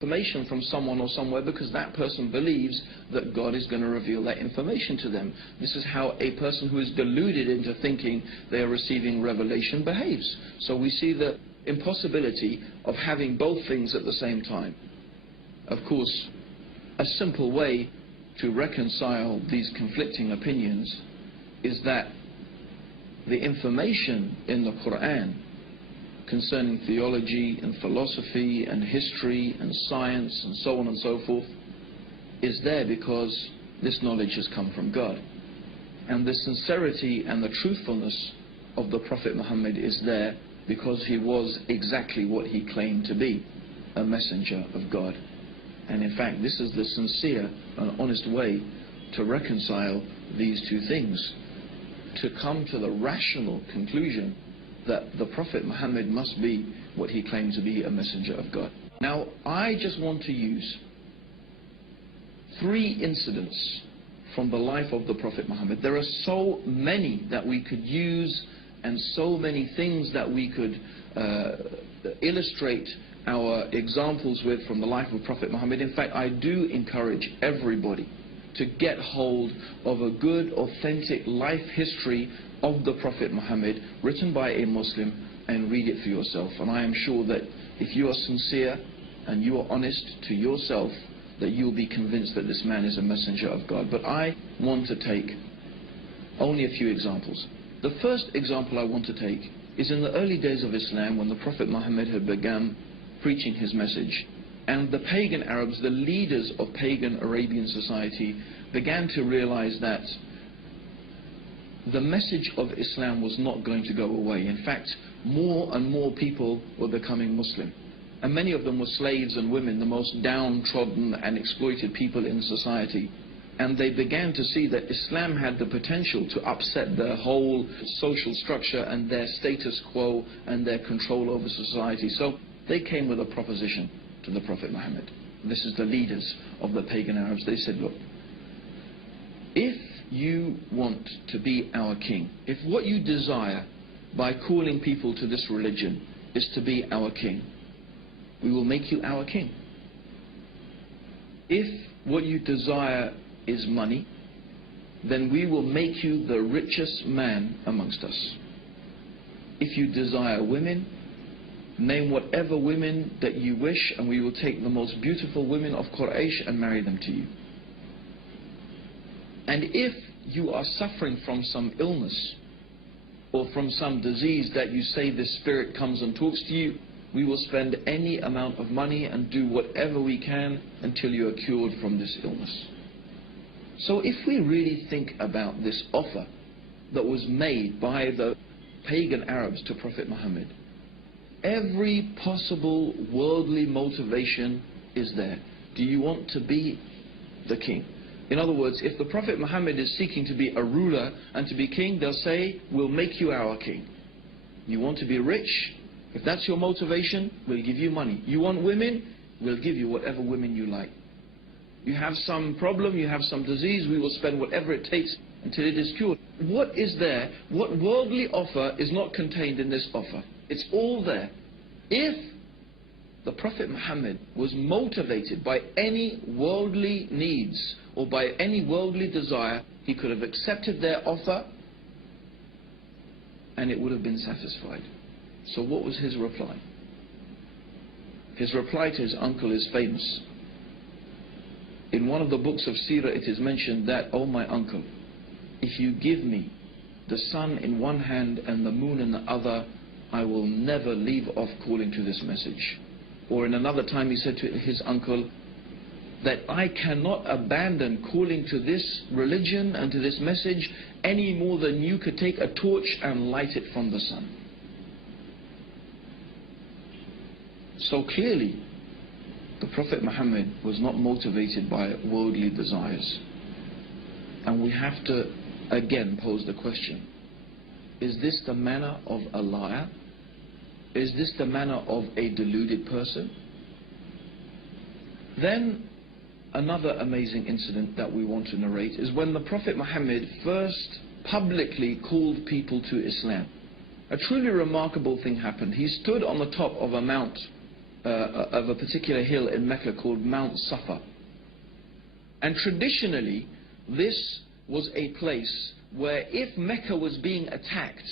information from someone or somewhere because that person believes that God is going to reveal that information to them. This is how a person who is deluded into thinking they are receiving revelation behaves. So we see the impossibility of having both things at the same time. Of course, a simple way to reconcile these conflicting opinions is that the information in the Quran concerning theology and philosophy and history and science and so on and so forth is there because this knowledge has come from God. And the sincerity and the truthfulness of the Prophet Muhammad is there because he was exactly what he claimed to be, a messenger of God. And in fact, this is the sincere and honest way to reconcile these two things, to come to the rational conclusion that the Prophet Muhammad must be what he claimed to be, a messenger of God. Now, I just want to use 3 incidents from the life of the Prophet Muhammad. There are so many that we could use and so many things that we could illustrate our examples with from the life of Prophet Muhammad. In fact, I do encourage everybody to get hold of a good, authentic life history of the Prophet Muhammad written by a Muslim and read it for yourself. And I am sure that if you are sincere and you are honest to yourself, that you'll be convinced that this man is a messenger of God. But I want to take only a few examples. The first example I want to take is in the early days of Islam, when the Prophet Muhammad had begun preaching his message, and the pagan Arabs, the leaders of pagan Arabian society, began to realize that the message of Islam was not going to go away. In fact, more and more people were becoming Muslim. And many of them were slaves and women, the most downtrodden and exploited people in society. And they began to see that Islam had the potential to upset their whole social structure and their status quo and their control over society. So they came with a proposition to the Prophet Muhammad. This is the leaders of the pagan Arabs. They said, look, if you want to be our king, if what you desire by calling people to this religion is to be our king, we will make you our king. If what you desire is money, then we will make you the richest man amongst us. If you desire women, name whatever women that you wish, and we will take the most beautiful women of Quraysh and marry them to you. And if you are suffering from some illness or from some disease that you say this spirit comes and talks to you, we will spend any amount of money and do whatever we can until you are cured from this illness. So if we really think about this offer that was made by the pagan Arabs to Prophet Muhammad, every possible worldly motivation is there. Do you want to be the king? In other words, if the Prophet Muhammad is seeking to be a ruler and to be king, they'll say, we'll make you our king. You want to be rich? If that's your motivation, we'll give you money. You want women? We'll give you whatever women you like. You have some problem, you have some disease, we will spend whatever it takes until it is cured. What is there? What worldly offer is not contained in this offer? It's all there. If the Prophet Muhammad was motivated by any worldly needs or by any worldly desire, he could have accepted their offer and it would have been satisfied. So what was his reply? His reply to his uncle is famous. In one of the books of Seerah it is mentioned that, oh my uncle, if you give me the sun in one hand and the moon in the other, I will never leave off calling to this message. Or in another time he said to his uncle that I cannot abandon calling to this religion and to this message any more than you could take a torch and light it from the sun. So clearly the Prophet Muhammad was not motivated by worldly desires. And we have to again pose the question, is this the manner of a liar? Is this the manner of a deluded person? Then another amazing incident that we want to narrate is when the Prophet Muhammad first publicly called people to Islam. A truly remarkable thing happened. He stood on the top of a mount of a particular hill in Mecca called Mount Safa. And traditionally, this was a place where if Mecca was being attacked,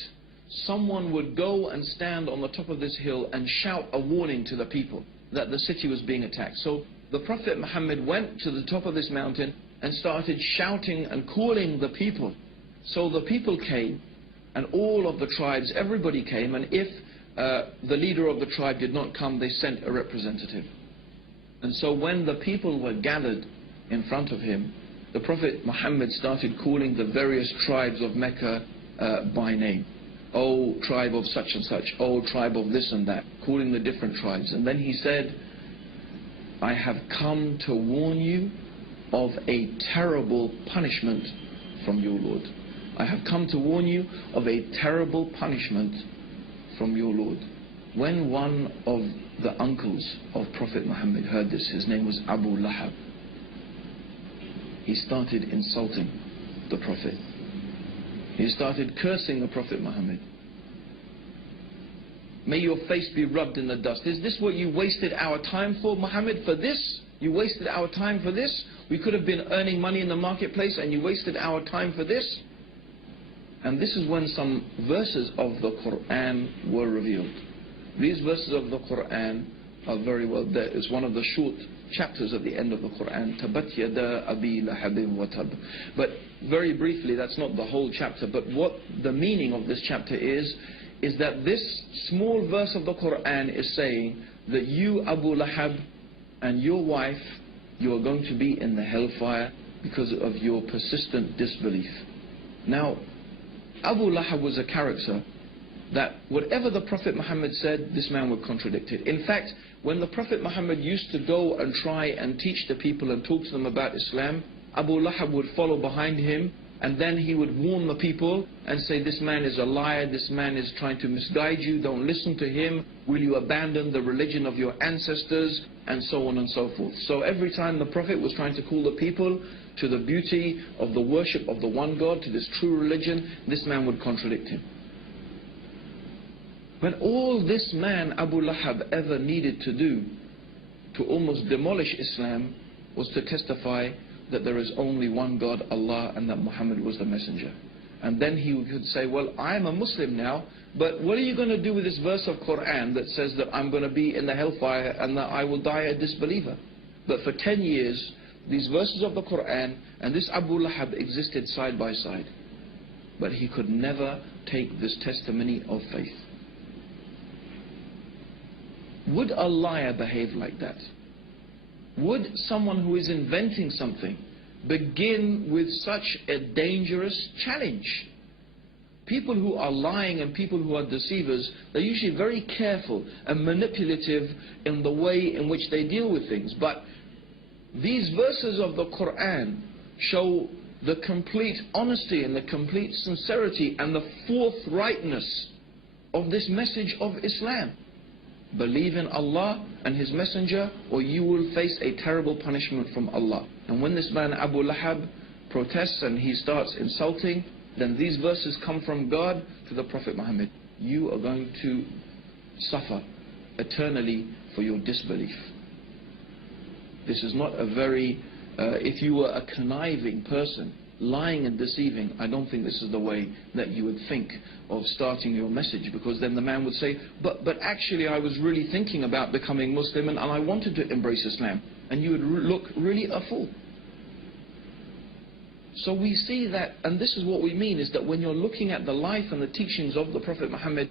someone would go and stand on the top of this hill and shout a warning to the people that the city was being attacked. So the Prophet Muhammad went to the top of this mountain and started shouting and calling the people. So the people came, and all of the tribes, everybody came, and if the leader of the tribe did not come, they sent a representative. And so when the people were gathered in front of him, the Prophet Muhammad started calling the various tribes of Mecca by name. Oh, tribe of such and such, oh, tribe of this and that, calling the different tribes. And then he said, I have come to warn you of a terrible punishment from your Lord. I have come to warn you of a terrible punishment from your Lord. When one of the uncles of Prophet Muhammad heard this, his name was Abu Lahab, he started insulting the Prophet. He started cursing the Prophet Muhammad. May your face be rubbed in the dust. Is this what you wasted our time for, Muhammad? For this? You wasted our time for this? We could have been earning money in the marketplace and you wasted our time for this? And this is when some verses of the Quran were revealed. These verses of the Quran are very well there. It's one of the short chapters at the end of the Quran. Tabat yada abi lahabin wa tab. But very briefly, that's not the whole chapter, but what the meaning of this chapter is that this small verse of the Quran is saying that you, Abu Lahab, and your wife, you are going to be in the hellfire because of your persistent disbelief. Now, Abu Lahab was a character that whatever the Prophet Muhammad said, this man would contradict it. In fact, when the Prophet Muhammad used to go and try and teach the people and talk to them about Islam, Abu Lahab would follow behind him, and then he would warn the people and say, this man is a liar, this man is trying to misguide you, don't listen to him, will you abandon the religion of your ancestors, and so on and so forth. So every time the Prophet was trying to call the people to the beauty of the worship of the one God, to this true religion, this man would contradict him. When all this man, Abu Lahab, ever needed to do to almost demolish Islam was to testify that there is only one God, Allah, and that Muhammad was the messenger. And then he could say, well, I'm a Muslim now, but what are you going to do with this verse of Quran that says that I'm going to be in the hellfire and that I will die a disbeliever? But for 10 years, these verses of the Quran and this Abu Lahab existed side by side. But he could never take this testimony of faith. Would a liar behave like that? Would someone who is inventing something begin with such a dangerous challenge? People who are lying and people who are deceivers, they're usually very careful and manipulative in the way in which they deal with things. But these verses of the Quran show the complete honesty and the complete sincerity and the forthrightness of this message of Islam. Believe in Allah and His Messenger, or you will face a terrible punishment from Allah. And when this man Abu Lahab protests and he starts insulting, then these verses come from God to the Prophet Muhammad. You are going to suffer eternally for your disbelief. This is not a very, if you were a conniving person, lying and deceiving, I don't think this is the way that you would think of starting your message, because then the man would say, but actually I was really thinking about becoming Muslim and I wanted to embrace Islam. And you would look really a fool. So we see that, and this is what we mean, is that when you're looking at the life and the teachings of the Prophet Muhammad,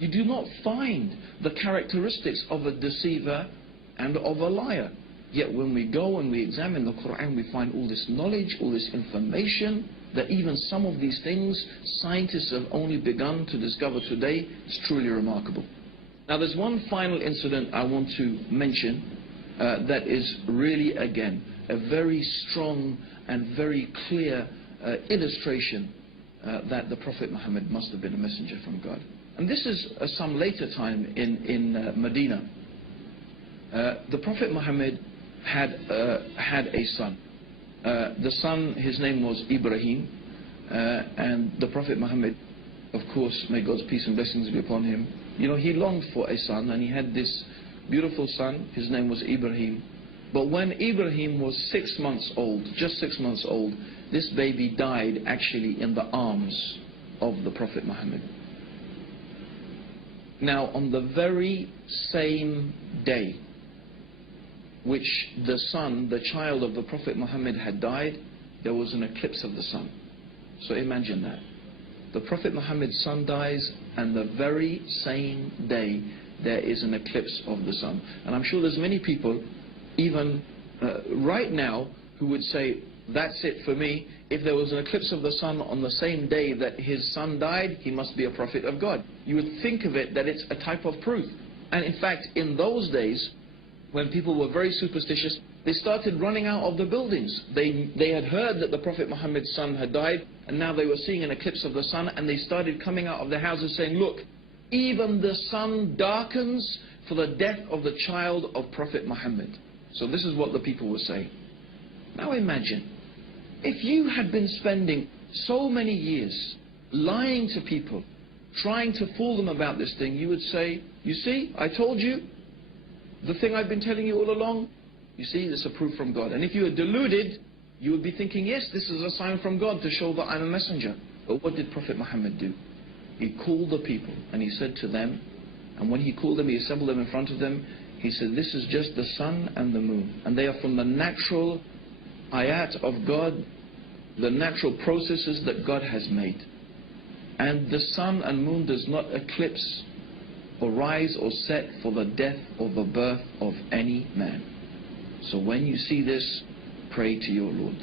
you do not find the characteristics of a deceiver and of a liar. Yet when we go and we examine the Quran, we find all this knowledge, all this information, that even some of these things scientists have only begun to discover today. It's truly remarkable. Now there's one final incident I want to mention that is really, again, a very strong and very clear illustration that the Prophet Muhammad must have been a messenger from God. And this is some later time in Medina. The Prophet Muhammad had a son. The son, his name was Ibrahim, and the Prophet Muhammad, of course, may God's peace and blessings be upon him, you know, he longed for a son, and he had this beautiful son. His name was Ibrahim. But when Ibrahim was 6 months old, just 6 months old, this baby died actually in the arms of the Prophet Muhammad. Now, on the very same day which the son, the child of the Prophet Muhammad had died, there was an eclipse of the sun. So imagine that. The Prophet Muhammad's son dies, and the very same day there is an eclipse of the sun. And I'm sure there's many people, even right now, who would say, that's it for me. If there was an eclipse of the sun on the same day that his son died, he must be a prophet of God. You would think of it that it's a type of proof. And in fact, in those days, when people were very superstitious, they started running out of the buildings. They had heard that the Prophet Muhammad's son had died, and now they were seeing an eclipse of the sun, and they started coming out of their houses saying, look, even the sun darkens for the death of the child of Prophet Muhammad. So this is what the people were saying. Now imagine, if you had been spending so many years lying to people, trying to fool them about this thing, you would say, you see, I told you, the thing I've been telling you all along, you see, it's a proof from God. And if you were deluded, you would be thinking, yes, this is a sign from God to show that I'm a messenger. But what did Prophet Muhammad do? He called the people and he said to them, and when he called them, he assembled them in front of them, he said, this is just the sun and the moon. And they are from the natural ayat of God, the natural processes that God has made. And the sun and moon does not eclipse or rise or set for the death or the birth of any man. So when you see this, pray to your Lord.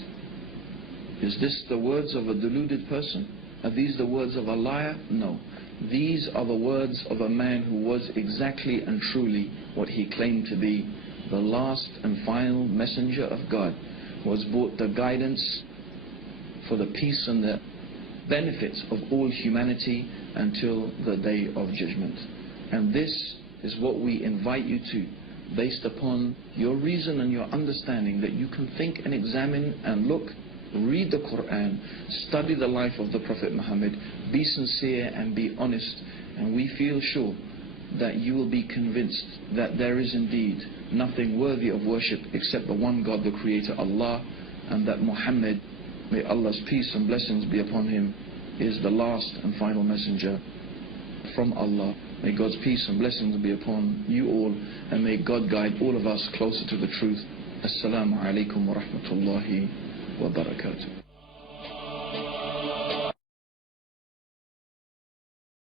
Is this the words of a deluded person? Are these the words of a liar? No. These are the words of a man who was exactly and truly what he claimed to be, the last and final messenger of God, who has brought the guidance for the peace and the benefits of all humanity until the day of judgment. And this is what we invite you to, based upon your reason and your understanding, that you can think and examine and look, read the Quran, study the life of the Prophet Muhammad, be sincere and be honest, and we feel sure that you will be convinced that there is indeed nothing worthy of worship except the one God, the Creator, Allah, and that Muhammad, may Allah's peace and blessings be upon him, is the last and final messenger from Allah. May God's peace and blessings be upon you all, and may God guide all of us closer to the truth. Assalamu alaikum wa rahmatullahi wa barakatuh.